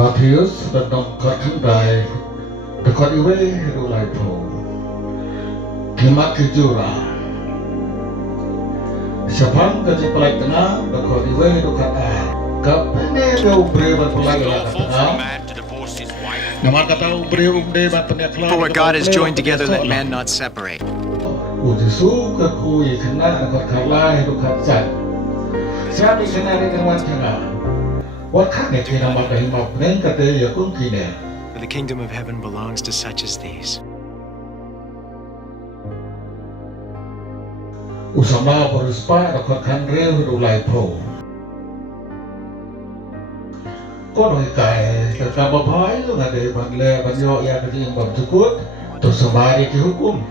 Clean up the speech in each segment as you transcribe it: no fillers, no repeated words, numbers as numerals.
Matthäus datang ke Kendai dekat iwe rulai po kimat kijura Siapang kaji pelai tengah dekat iwe dekat kapene dia ubre berpelai dekat tengah nama kata ubre umde berpelai For what God has joined together, let man not separate. Ujisu kekui kena dekat kalai dekat zat siapa kena dengan tengah Wakane kina makahima pnen kate yakun kine. For the kingdom of heaven belongs to such as these. Usama berispa dapat kanre rulai po. Kono ikai terkaba bai tu ngade banle banyo ya kati yang bercukut tu sabari ki hukum.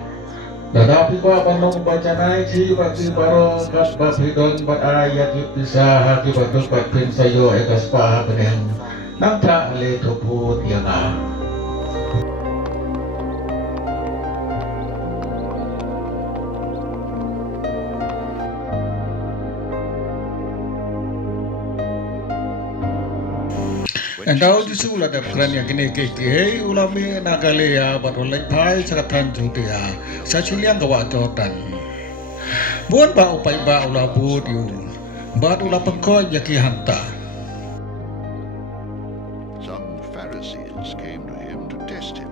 Dadapi ko abanong baca naik si bagi baro kat bapidon bat ayat bisa haki baduk bat pin sayo ekas pa beneng nang tak le topu tianga. Endau disula da kran yang kini keke ulami nagale ya barolai pai sakatan jutia sachiliang gawa jotan buat ba upai ba ula budiu ba ula pengko yaki hanta Some Pharisees came to him to test him.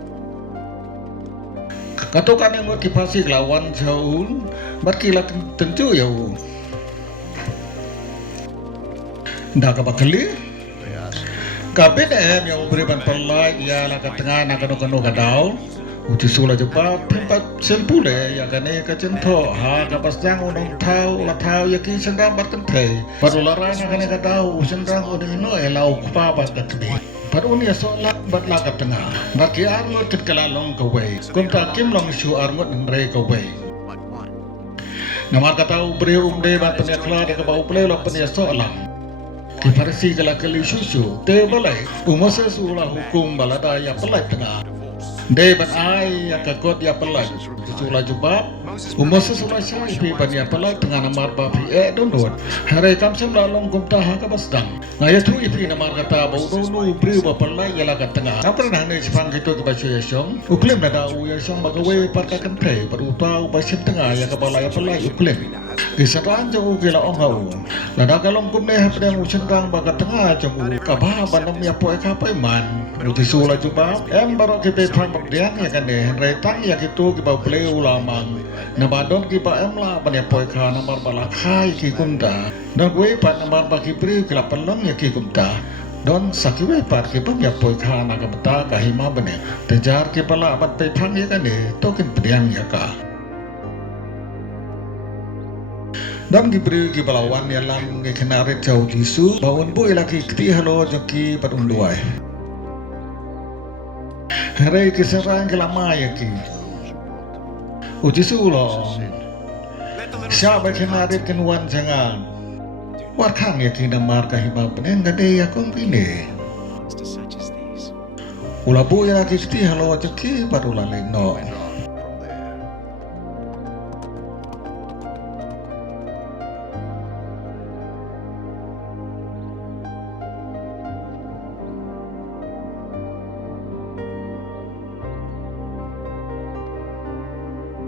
katokan yang motivasi lawan jauh berkila tentu ya ndak bakali KPDM yang beriban pelai ialah ketengah nak kanu kadau uji sula jepa pimpat sempule ya kane kacento ha kapas jang unong tau la tau ya ki sendang batente padularang kane kadau sendang odino elau kupa batatbi paruni solak batla ketengah baki arngot ketkalalong kawai kunta kim long shu arngot nre kawai nama katau beri umde bat penyakla de kabau play lo penyasolang Kifarsi kala kali susu te balai umasa sula hukum balada ya pelai tengah de ban ai ya kakot ya pelai sula jubab umasa sula syai pi ban ya pelai tengah namar ba pi dondot hare kam sem la long kum ta ha ka basdang na ya tu ipi namar kata bau do nu bri ba pelai ya la ka tengah apa nah ne sipang gitu ke bacu ya syong uklem da u ya syong bagawe parka kan pre baru tau ba sip tengah ya ka balai pelai uklem Kisaraan jauh gila ongau. Lada kalong kum ne hapdang usendang baga tengah jauh. Kabah bandam ya poe kapai man. Uti sula juba. Em baro kipe pang bagdian ya kan ne. Retang ya kitu kiba play ulamang. Nabadon kiba em la ban ya poe ka namar balakai ki kumda. Dan gue pat namar bagi pri kila pelong ya ki kumda. Don sakiwe pat kiba ya poe ka naga beta kahima bane. Tejar kipala abat pe pang ya kan ne. Tokin pedian ya ka. Dan diberi kibalawan yalang kenare jauh jisu bawon bu lagi kti halo joki padunduai hari kiserang kelama ya ki ujisu lo siapa kenare kenuan jangan warkang ya ki namar kahima penen gade ya kompine ula bu lagi kti halo joki padulale no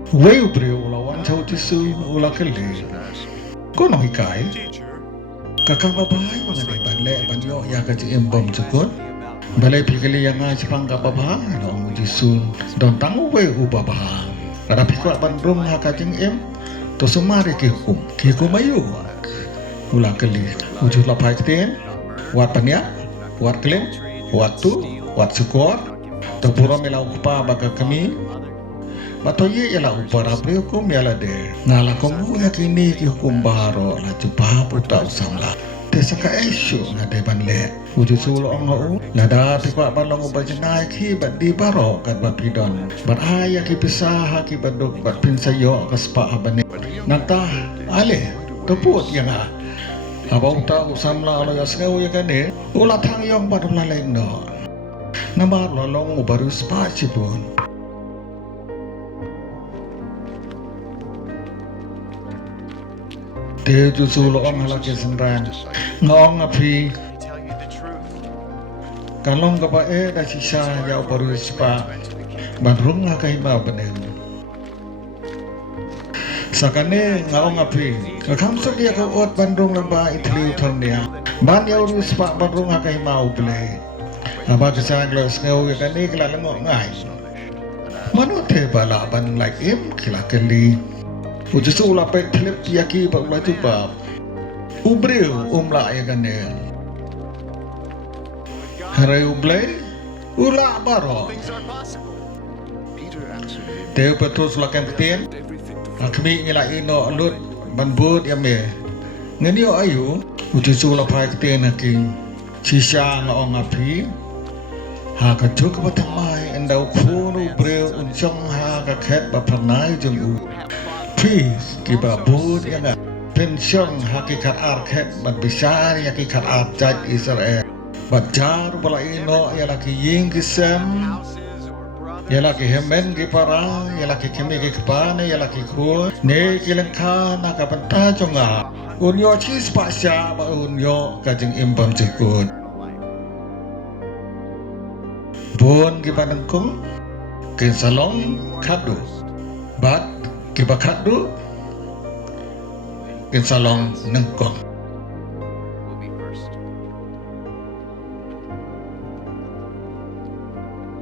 Wei ubri ulawan jauh tisu ula keli. Kono hikai. Kakang babai mengenai balik banyo ya kaji embom cukut. Balai pikeli yang ngaji pangga babah dong tisu don tangu wei ubabah. Ada pikul bandung ha kajing em. To sumari ki hukum ayu. Ula keli ujur lapai keten. Wat pania, wat klem, wat tu, wat sukor. Tempura melau kupa baga kami. Matoye ialah upara hukum ialah de ngala komu yakini ki hukum baro la jubah puta usamla tesaka isu ngade banle uju sulo ongo la da pikwa balong ubajnai ki badi baro kan bapidon bar aya ki pisah ki baduk bat pinsayo kaspa abane nanta ale teput yana abang ta usamla ala yasngau yakane ula thang yong badum la lendo namar lolong baru spa cipun Dia justru loong halaki sendran, ngong api, kalong ka ba da sisa ya baru spa banrung nga kay ma benem sakane ngaong api kamso dia ko ot bandung lamba itliu thon dia ban ya urus pa bandung nga kay ma uble aba kesang lo skau ka ni kala ngo ngai mano te bala ban like im kila kali ujusu la pe thlep yaki ba la tu ba ubreu la ya kan ne harai uble ula baro Peter answered him, te petus la kan tien akmi ngila ino lut ban bud ya me ngeni o ayu ujusu la pai tien aking sisa ngaong api ha ka tuk ba tamai endau khunu breu unchong ha ka khet ba phanai jung u peace ki ba bud ya nga pension hakikat arket ban besar hakikat arjat Israel bajar bala ino ya laki ying kisem ya laki hemen ki para ya laki kemi ki kepane ya laki ku ne kilengka na ka banta jonga unyo chi spasya ba unyo kajing imbam jekut bon ki panengkung ke salong khadu bat ki bakadu ke salong nengkong